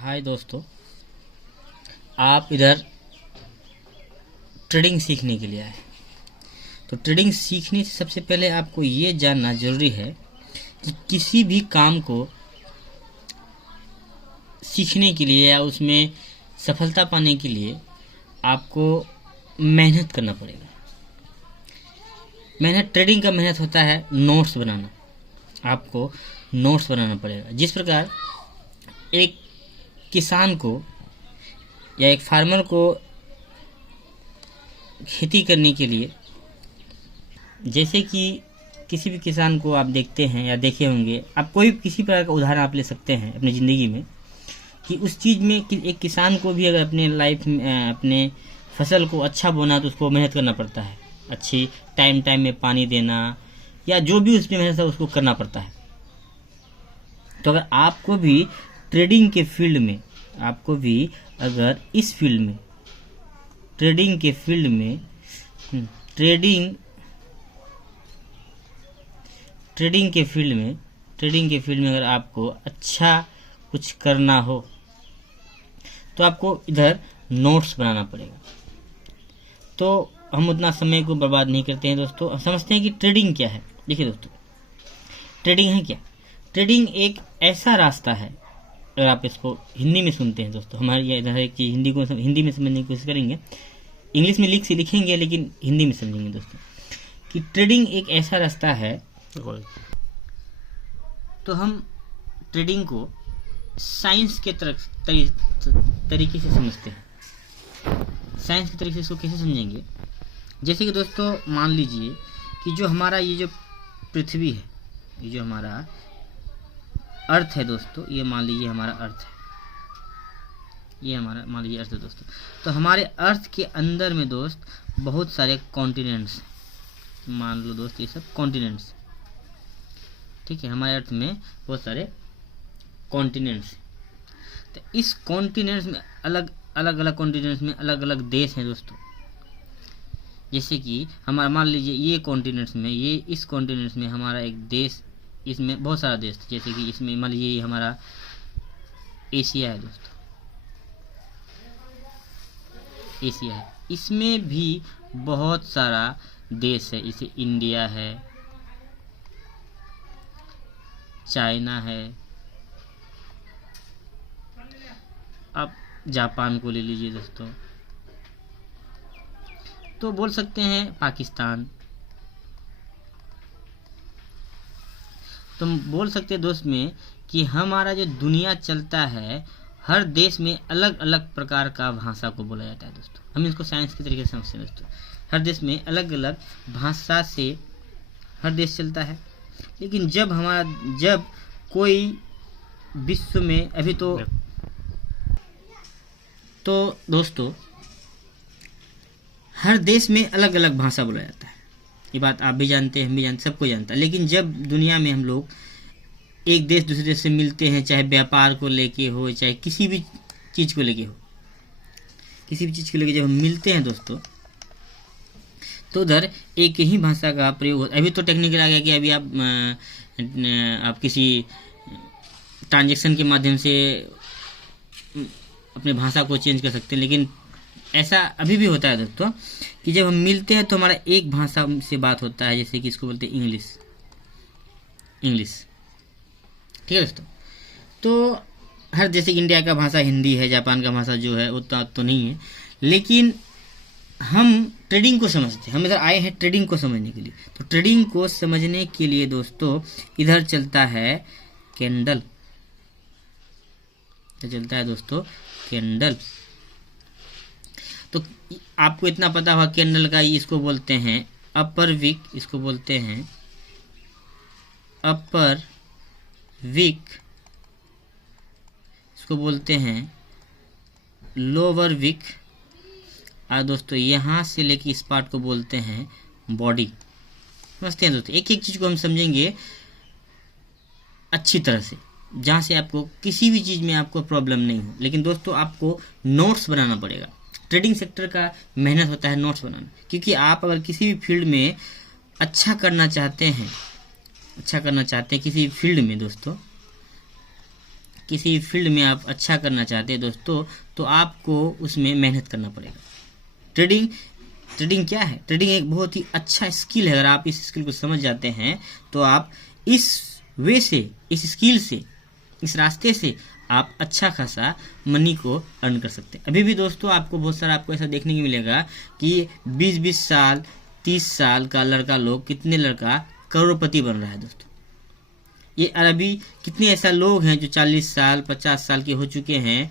हाय दोस्तों, आप इधर ट्रेडिंग सीखने के लिए आए। तो ट्रेडिंग सीखने से सबसे पहले आपको ये जानना ज़रूरी है कि किसी भी काम को सीखने के लिए या उसमें सफलता पाने के लिए आपको मेहनत करना पड़ेगा। मेहनत, ट्रेडिंग का मेहनत होता है नोट्स बनाना। आपको नोट्स बनाना पड़ेगा। जिस प्रकार एक किसान को या एक फार्मर को खेती करने के लिए, जैसे कि किसी भी किसान को आप देखते हैं या देखे होंगे, आप कोई किसी प्रकार का उदाहरण आप ले सकते हैं अपनी ज़िंदगी में कि उस चीज़ में एक किसान को भी अगर अपने लाइफ में अपने फसल को अच्छा बोना तो उसको मेहनत करना पड़ता है। अच्छी टाइम में पानी देना या जो भी उसमें मेहनत है उसको करना पड़ता है। तो अगर आपको भी ट्रेडिंग के फील्ड में, आपको भी अगर इस फील्ड में ट्रेडिंग के फील्ड में ट्रेडिंग के फील्ड में अगर आपको अच्छा कुछ करना हो तो आपको इधर नोट्स बनाना पड़ेगा। तो हम उतना समय को बर्बाद नहीं करते हैं दोस्तों, हम समझते हैं कि ट्रेडिंग क्या है। देखिए दोस्तों, ट्रेडिंग है क्या? ट्रेडिंग एक ऐसा रास्ता है, अगर आप इसको हिंदी में सुनते हैं दोस्तों, हमारे ये इधर है कि हिंदी में समझने की कोशिश करेंगे, इंग्लिश में लिखेंगे लेकिन हिंदी में समझेंगे दोस्तों, कि ट्रेडिंग एक ऐसा रास्ता है। तो हम ट्रेडिंग को साइंस के तरीके से समझते हैं। साइंस के तरीके से इसको कैसे समझेंगे? जैसे कि दोस्तों मान लीजिए कि जो हमारा ये जो पृथ्वी है, ये जो हमारा अर्थ है दोस्तों, ये मान लीजिए हमारा अर्थ है, ये हमारा मान लीजिए अर्थ है दोस्तों। तो हमारे अर्थ के अंदर में दोस्त बहुत सारे कॉन्टिनेंट्स, मान लो दोस्त ये सब कॉन्टिनेंट्स, ठीक है। हमारे अर्थ में बहुत सारे कॉन्टिनेंट्स। तो इस कॉन्टिनेंट्स में अलग अलग कॉन्टिनेंट्स में अलग अलग देश हैं दोस्तों। जैसे कि हमारा मान लीजिए ये कॉन्टिनेंट्स में, ये इस कॉन्टिनेंट्स में हमारा एक देश, इसमें बहुत सारा देश, जैसे कि इसमें मान लीजिए ये हमारा एशिया है दोस्तों, एशिया है, इसमें भी बहुत सारा देश है। इसे इंडिया है, चाइना है, अब जापान को ले लीजिए दोस्तों, तो बोल सकते हैं पाकिस्तान, तो बोल सकते हैं दोस्त में कि हमारा जो दुनिया चलता है, हर देश में अलग अलग प्रकार का भाषा को बोला जाता है दोस्तों। हम इसको साइंस के तरीके से समझते हैं दोस्तों। हर देश में अलग अलग भाषा से हर देश चलता है। लेकिन जब कोई विश्व में अभी तो दोस्तों हर देश में अलग अलग भाषा बोला जाता है। ये बात आप भी जानते हैं, हम भी जानते, सबको जानता है। लेकिन जब दुनिया में हम लोग एक देश दूसरे देश से मिलते हैं, चाहे व्यापार को लेके हो, चाहे किसी भी चीज़ को लेके हो, किसी भी चीज़ को लेके जब हम मिलते हैं दोस्तों, तो उधर एक ही भाषा का प्रयोग होता है। अभी तो टेक्निकल आ गया कि अभी आप किसी ट्रांजेक्शन के माध्यम से अपने भाषा को चेंज कर सकते हैं। लेकिन ऐसा अभी भी होता है दोस्तों कि जब हम मिलते हैं तो हमारा एक भाषा से बात होता है, जैसे कि इसको बोलते हैं इंग्लिश, ठीक है दोस्तों। तो हर, जैसे इंडिया का भाषा हिंदी है, जापान का भाषा जो है उतना तो नहीं है, लेकिन हम ट्रेडिंग को समझते हैं। हम इधर आए हैं ट्रेडिंग को समझने के लिए। तो ट्रेडिंग को समझने के लिए दोस्तों इधर चलता है कैंडल, चलता है दोस्तों कैंडल। तो आपको इतना पता होगा कैंडल का, इसको बोलते हैं अपर विक, इसको बोलते हैं अपर विक, इसको बोलते हैं लोअर विक, और दोस्तों यहाँ से लेके इस पार्ट को बोलते हैं बॉडी। समझते हैं दोस्तों, एक एक चीज़ को हम समझेंगे अच्छी तरह से, जहाँ से आपको किसी भी चीज़ में आपको प्रॉब्लम नहीं हो। लेकिन दोस्तों आपको नोट्स बनाना पड़ेगा। ट्रेडिंग सेक्टर का मेहनत होता है नोट्स बनाना, क्योंकि आप अगर किसी भी फील्ड में अच्छा करना चाहते हैं किसी भी फील्ड में दोस्तों, किसी फील्ड में आप अच्छा करना चाहते हैं दोस्तों, तो आपको उसमें मेहनत करना पड़ेगा। ट्रेडिंग क्या है? ट्रेडिंग एक बहुत ही अच्छा स्किल है। अगर आप इस स्किल को समझ जाते हैं तो आप इस वे से, इस स्किल से, इस रास्ते से आप अच्छा खासा मनी को अर्न कर सकते हैं। अभी भी दोस्तों आपको बहुत सारा आपको ऐसा देखने को मिलेगा कि 20-20 साल 30 साल का लड़का लोग, कितने लड़का करोड़पति बन रहा है दोस्तों। ये अभी कितने ऐसा लोग हैं जो 40 साल 50 साल के हो चुके हैं,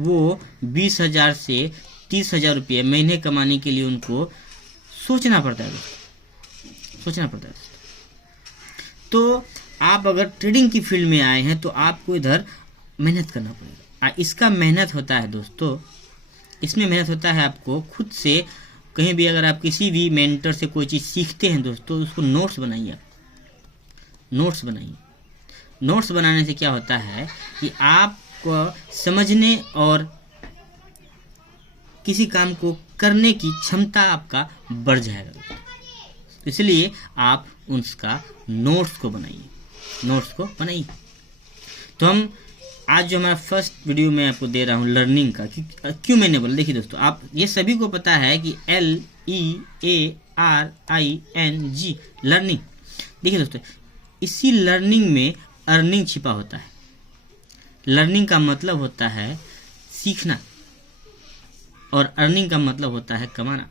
वो 20,000 से 30,000 रुपये महीने कमाने के लिए उनको सोचना पड़ता है दोस्तों, सोचना पड़ता है। तो आप अगर ट्रेडिंग की फील्ड में आए हैं तो आपको इधर मेहनत करना पड़ेगा। इसका मेहनत होता है दोस्तों, इसमें मेहनत होता है आपको खुद से। कहीं भी अगर आप किसी भी मेंटर से कोई चीज़ सीखते हैं दोस्तों, उसको नोट्स बनाइए। नोट्स बनाने से क्या होता है कि आपको समझने और किसी काम को करने की क्षमता आपका बढ़ जाएगा। इसलिए आप उसका नोट्स को बनाइए। तो हम आज जो हमारा फर्स्ट वीडियो मैं आपको दे रहा हूँ लर्निंग का, क्यों मैंने बोला, देखिए दोस्तों, आप ये सभी को पता है कि LEARNING लर्निंग। देखिए दोस्तों, इसी लर्निंग में अर्निंग छिपा होता है। लर्निंग का मतलब होता है सीखना और अर्निंग का मतलब होता है कमाना।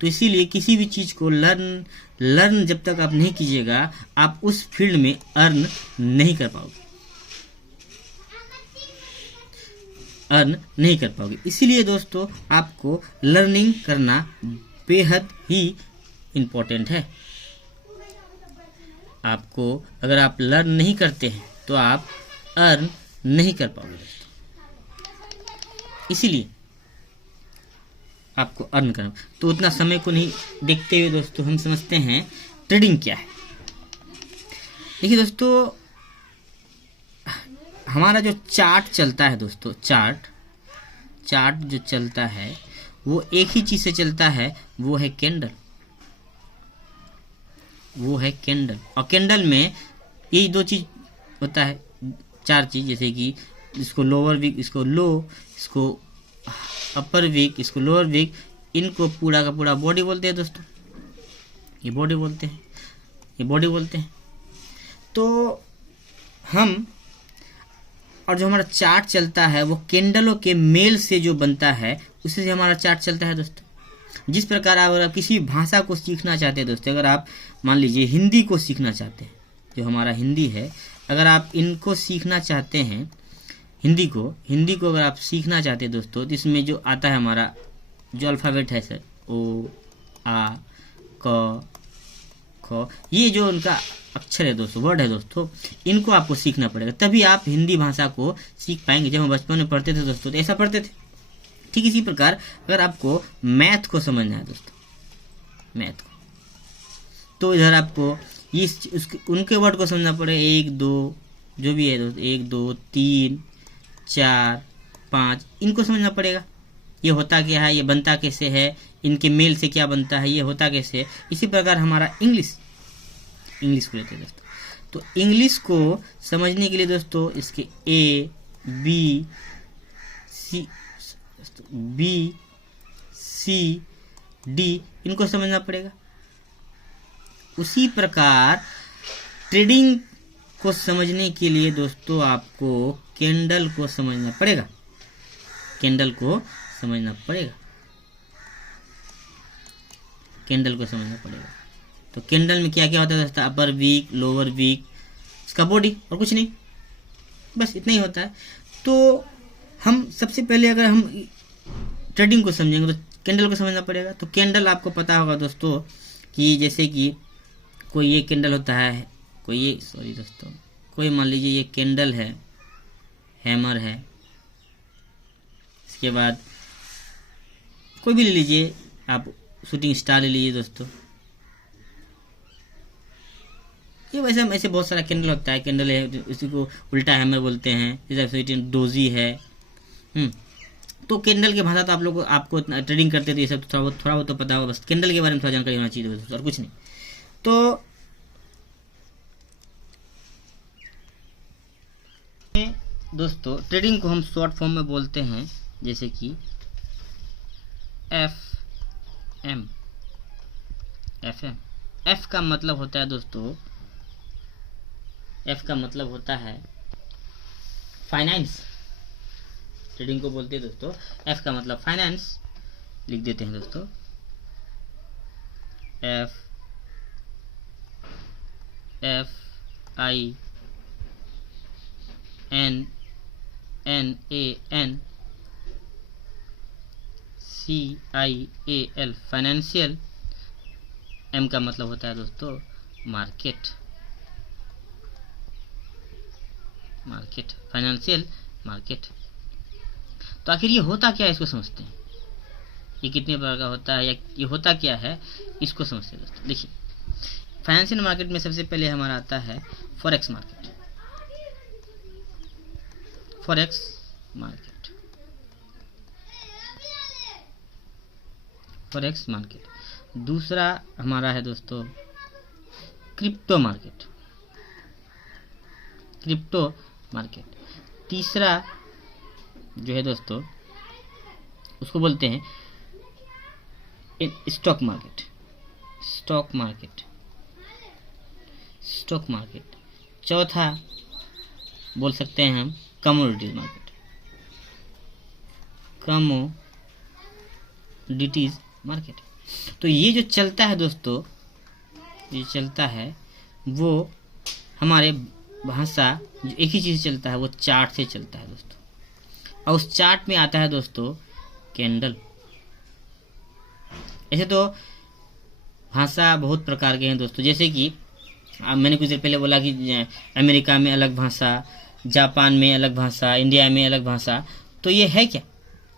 तो इसीलिए किसी भी चीज़ को लर्न जब तक आप नहीं कीजिएगा, आप उस फील्ड में अर्न नहीं कर पाओगे। इसीलिए दोस्तों आपको लर्निंग करना बेहद ही इम्पोर्टेंट है। आपको अगर आप लर्न नहीं करते हैं तो आप अर्न नहीं कर पाओगे दोस्तों। इसीलिए आपको अर्न करना। तो उतना समय को नहीं देखते हुए दोस्तों हम समझते हैं ट्रेडिंग क्या है। देखिए दोस्तों, हमारा जो चार्ट चलता है दोस्तों, चार्ट जो चलता है वो एक ही चीज से चलता है, वो है कैंडल। और कैंडल में यही दो चीज होता है, 4 चीज, जैसे कि इसको लोअर वीक, इसको लो, इसको अपर वीक, इसको लोअर वीक, इनको पूरा का पूरा बॉडी बोलते हैं दोस्तों। ये बॉडी बोलते हैं। तो हम, और जो हमारा चार्ट चलता है वो कैंडलों के मेल से जो बनता है उसी से हमारा चार्ट चलता है दोस्तों। जिस प्रकार अगर आप किसी भाषा को सीखना चाहते हैं दोस्तों, अगर आप मान लीजिए हिंदी को सीखना चाहते हैं, जो हमारा हिंदी है, अगर आप इनको सीखना चाहते हैं, हिंदी को अगर आप सीखना चाहते हैं दोस्तों, तो इसमें जो आता है हमारा जो अल्फ़ाबेट है सर, ओ आ क ख, ये जो उनका अक्षर है दोस्तों, वर्ड है दोस्तों, इनको आपको सीखना पड़ेगा, तभी आप हिंदी भाषा को सीख पाएंगे। जब हम बचपन में पढ़ते थे दोस्तों तो ऐसा पढ़ते थे। ठीक इसी प्रकार अगर आपको मैथ को समझना है दोस्तों, मैथ को, तो इधर आपको उनके वर्ड को समझना पड़ेगा। 1 2 जो भी है दोस्तों, 1 2 3 4 5, इनको समझना पड़ेगा। ये होता क्या है, ये बनता कैसे है, इनके मेल से क्या बनता है, ये होता कैसे है। इसी प्रकार हमारा इंग्लिश को लेते हैं दोस्तों। तो इंग्लिश को समझने के लिए दोस्तों इसके B C D इनको समझना पड़ेगा। उसी प्रकार ट्रेडिंग को समझने के लिए दोस्तों आपको कैंडल को समझना पड़ेगा। तो कैंडल में क्या क्या होता है दोस्तों, अपर वीक, लोअर वीक, इसका बॉडी, और कुछ नहीं, बस इतना ही होता है। तो हम सबसे पहले अगर हम ट्रेडिंग को समझेंगे तो कैंडल को समझना पड़ेगा। तो कैंडल आपको पता होगा दोस्तों कि जैसे कि कोई ये कैंडल होता है, कोई मान लीजिए ये कैंडल है, हैमर है, इसके बाद कोई भी ले लीजिए, आप शूटिंग स्टार ले लीजिए दोस्तों। ये वैसे ऐसे बहुत सारा कैंडल होता है। कैंडल है, इसी को उल्टा हैमर बोलते हैं, जैसे डोजी है। तो कैंडल की भाषा तो आप लोग आपको ट्रेडिंग करते थे, ये सब थोड़ा बहुत तो पता होगा, बस कैंडल के बारे में थोड़ा जानकारी होना चाहिए दोस्तों, और कुछ नहीं। तो दोस्तों ट्रेडिंग को हम शॉर्ट फॉर्म में बोलते हैं, जैसे कि FM। F का मतलब होता है दोस्तों, F का मतलब होता है फाइनेंस। ट्रेडिंग को बोलते हैं दोस्तों, F का मतलब फाइनेंस। लिख देते हैं दोस्तों, FINANCIAL, फाइनेंशियल। M का मतलब होता है दोस्तों मार्केट, फाइनेंशियल मार्केट। तो आखिर ये होता क्या है, इसको समझते हैं। ये कितने प्रकार का होता है या ये होता क्या है, इसको समझते हैं दोस्तों। देखिए, फाइनेंशियल मार्केट में सबसे पहले हमारा आता है फॉरेक्स मार्केट। Forex market. दूसरा हमारा है दोस्तों क्रिप्टो मार्केट। तीसरा जो है दोस्तों, उसको बोलते हैं स्टॉक मार्केट। चौथा बोल सकते हैं हम कमोडिटीज मार्केट। तो ये जो चलता है दोस्तों, वो हमारे भाषा जो एक ही चीज़ चलता है, वो चार्ट से चलता है दोस्तों। और उस चार्ट में आता है दोस्तों कैंडल। ऐसे तो भाषा बहुत प्रकार के हैं दोस्तों, जैसे कि मैंने कुछ देर पहले बोला कि अमेरिका में अलग भाषा, जापान में अलग भाषा, इंडिया में अलग भाषा। तो ये है क्या?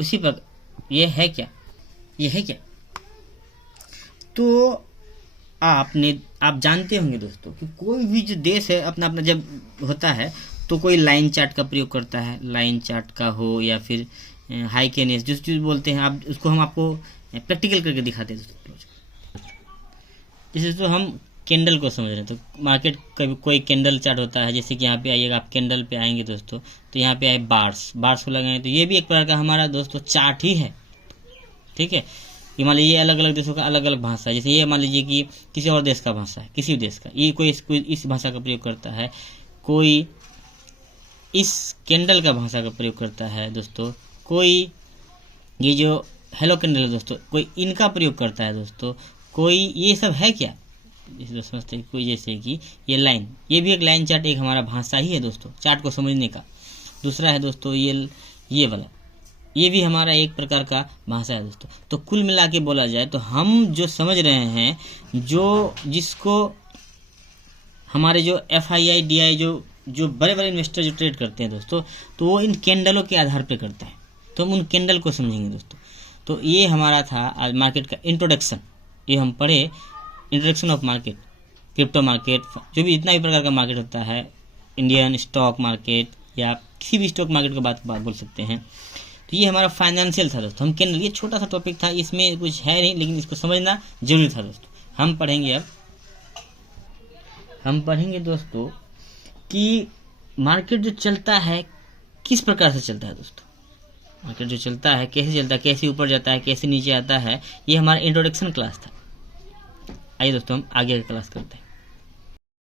उसी पर ये है क्या? तो आप जानते होंगे दोस्तों कि कोई भी जो देश है अपना जब होता है तो कोई लाइन चार्ट का प्रयोग करता है। लाइन चार्ट का हो या फिर हाई कैनेस, जिस चीज़ बोलते हैं आप उसको, हम आपको प्रैक्टिकल करके दिखाते हैं दोस्तों। जैसे तो हम कैंडल को समझ रहे हैं, तो मार्केट कोई कैंडल चार्ट होता है। जैसे कि यहाँ पे आइएगा, आप कैंडल पे आएंगे दोस्तों, तो यहाँ पे आए बार्स को लगाए, तो ये भी एक प्रकार का हमारा दोस्तों चार्ट ही है। ठीक है, ये मान लीजिए अलग अलग देशों का अलग अलग भाषा है। जैसे ये मान लीजिए कि किसी और देश का भाषा है, किसी देश का, ये कोई इस भाषा का प्रयोग करता है, कोई इस कैंडल का भाषा का प्रयोग करता है दोस्तों, कोई ये जो हेलो कैंडल है दोस्तों, कोई इनका प्रयोग करता है दोस्तों, कोई ये सब है क्या इसको समझते हैं। कोई जैसे कि ये लाइन, ये भी एक लाइन चार्ट, एक हमारा भाषा ही है दोस्तों, चार्ट को समझने का। दूसरा है दोस्तों ये वाला, ये भी हमारा एक प्रकार का भाषा है दोस्तों। तो कुल मिला के बोला जाए तो हम जो समझ रहे हैं, जिसको हमारे जो FII जो बड़े बड़े इन्वेस्टर जो ट्रेड करते हैं दोस्तों, तो वो इन कैंडलों के आधार पर करते हैं। तो हम उन कैंडल को समझेंगे दोस्तों। तो ये हमारा था आज मार्केट का इंट्रोडक्शन। ये हम पढ़े introduction of market, crypto market, जो भी इतना भी प्रकार का मार्केट होता है, इंडियन स्टॉक मार्केट या किसी भी स्टॉक मार्केट की बात बोल सकते हैं। तो ये हमारा फाइनेंशियल था दोस्तों। हम कैंडल, ये छोटा सा टॉपिक था, इसमें कुछ है नहीं, लेकिन इसको समझना जरूरी था दोस्तों। हम पढ़ेंगे दोस्तों कि मार्केट जो चलता है किस प्रकार से चलता है दोस्तों। मार्केट जो चलता है कैसे चलता है, कैसे ऊपर जाता है, कैसे नीचे आता है, ये हमारा इंट्रोडक्शन क्लास था। आइए दोस्तों हम आगे का क्लास करते हैं।